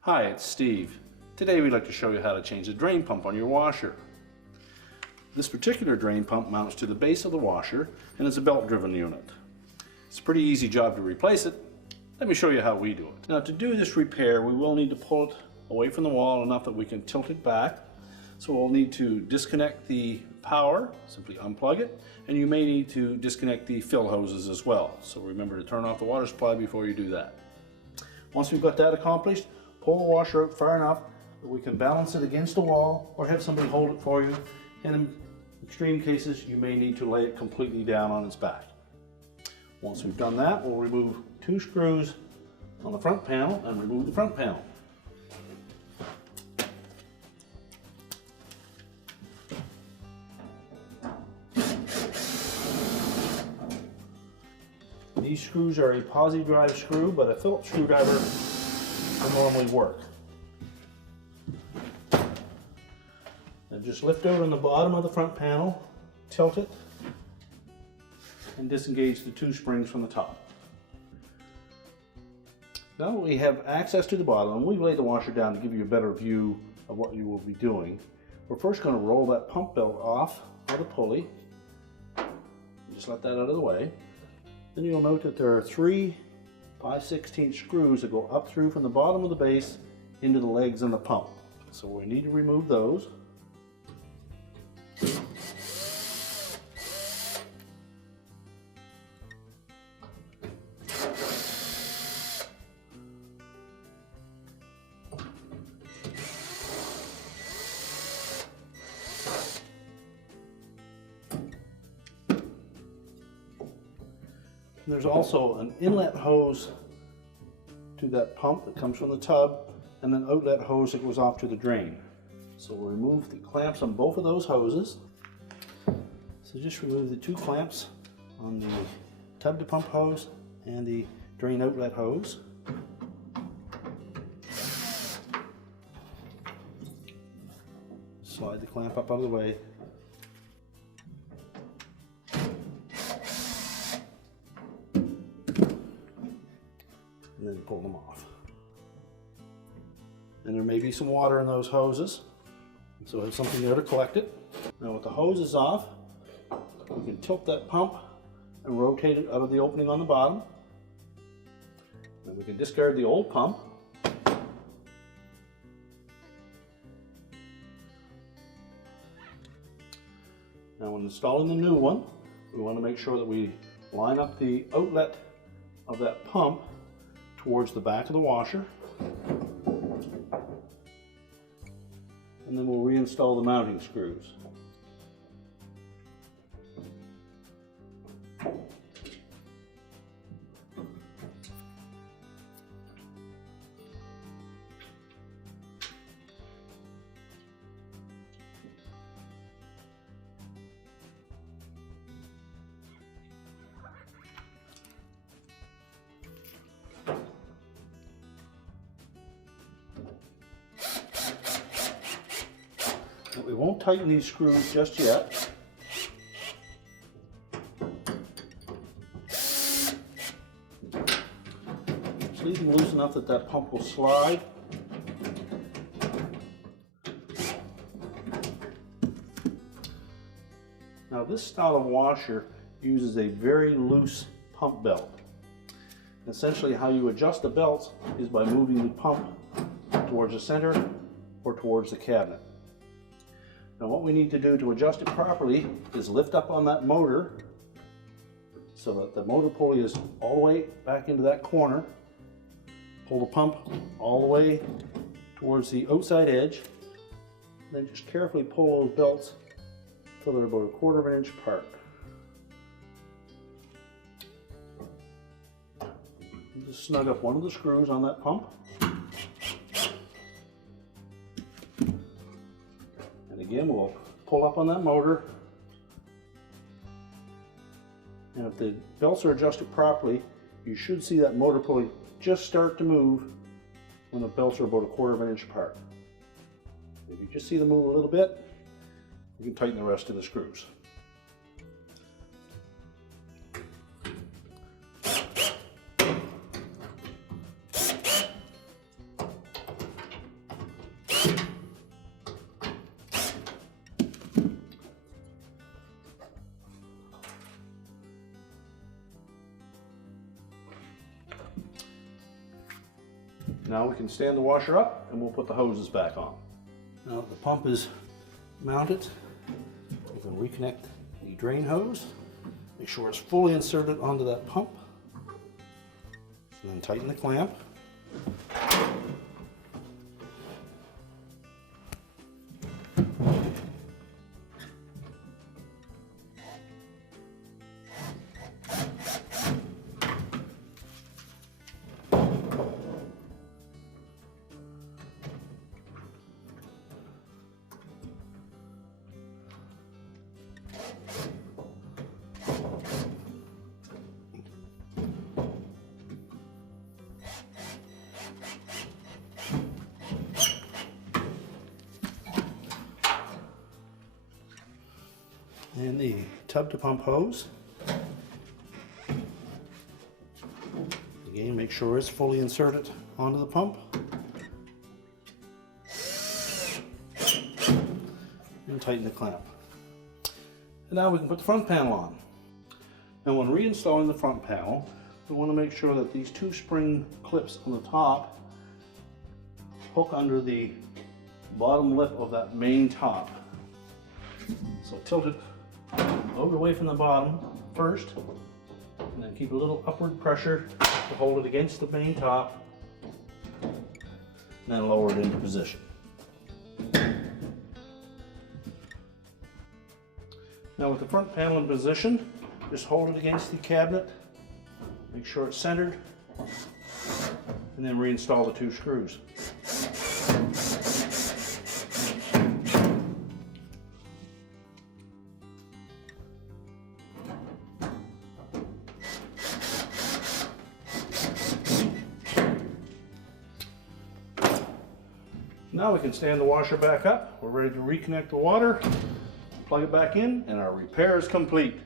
Hi, it's Steve. Today we'd like to show you how to change the drain pump on your washer. This particular drain pump mounts to the base of the washer and is a belt-driven unit. It's a pretty easy job to replace it. Let me show you how we do it. Now, to do this repair, we will need to pull it away from the wall enough that we can tilt it back. So we'll need to disconnect the power, simply unplug it, and you may need to disconnect the fill hoses as well. So remember to turn off the water supply before you do that. Once we've got that accomplished, pull the washer out far enough that we can balance it against the wall or have somebody hold it for you. And in extreme cases, you may need to lay it completely down on its back. Once we've done that, we'll remove 2 screws on the front panel and remove the front panel. These screws are a positive drive screw, but a Phillips screwdriver will normally work. Now just lift out on the bottom of the front panel, tilt it, and disengage the 2 springs from the top. Now that we have access to the bottom, and we've laid the washer down to give you a better view of what you will be doing, we're first going to roll that pump belt off of the pulley. Just let that out of the way. Then you'll note that there are 3 5/16 screws that go up through from the bottom of the base into the legs on the pump. So we need to remove those. There's also an inlet hose to that pump that comes from the tub, and an outlet hose that goes off to the drain. So we'll remove the clamps on both of those hoses. So just remove the 2 clamps on the tub to pump hose and the drain outlet hose. Slide the clamp up out of the way. And then pull them off. And there may be some water in those hoses, so there's something there to collect it. Now with the hoses off, we can tilt that pump and rotate it out of the opening on the bottom. Then we can discard the old pump. Now when installing the new one, we want to make sure that we line up the outlet of that pump towards the back of the washer, and then we'll reinstall the mounting screws. We won't tighten these screws just yet. Just leave them loose enough that that pump will slide. Now this style of washer uses a very loose pump belt. Essentially how you adjust the belts is by moving the pump towards the center or towards the cabinet. Now what we need to do to adjust it properly is lift up on that motor so that the motor pulley is all the way back into that corner. Pull the pump all the way towards the outside edge. Then just carefully pull those belts until they're about 1/4 inch apart. And just snug up one of the screws on that pump. And again, we'll pull up on that motor. And if the belts are adjusted properly, you should see that motor pulley just start to move when the belts are about 1/4 inch apart. If you just see them move a little bit, you can tighten the rest of the screws. Now we can stand the washer up and we'll put the hoses back on. Now that the pump is mounted, we can reconnect the drain hose. Make sure it's fully inserted onto that pump. And then tighten the clamp. And the tub to pump hose. Again, make sure it's fully inserted onto the pump. And tighten the clamp. And now we can put the front panel on. Now when reinstalling the front panel, we want to make sure that these two spring clips on the top hook under the bottom lip of that main top. So tilt it load away from the bottom first, and then keep a little upward pressure to hold it against the main top, and then lower it into position. Now with the front panel in position, just hold it against the cabinet, make sure it's centered, and then reinstall the two screws. Now we can stand the washer back up. We're ready to reconnect the water, plug it back in, and our repair is complete.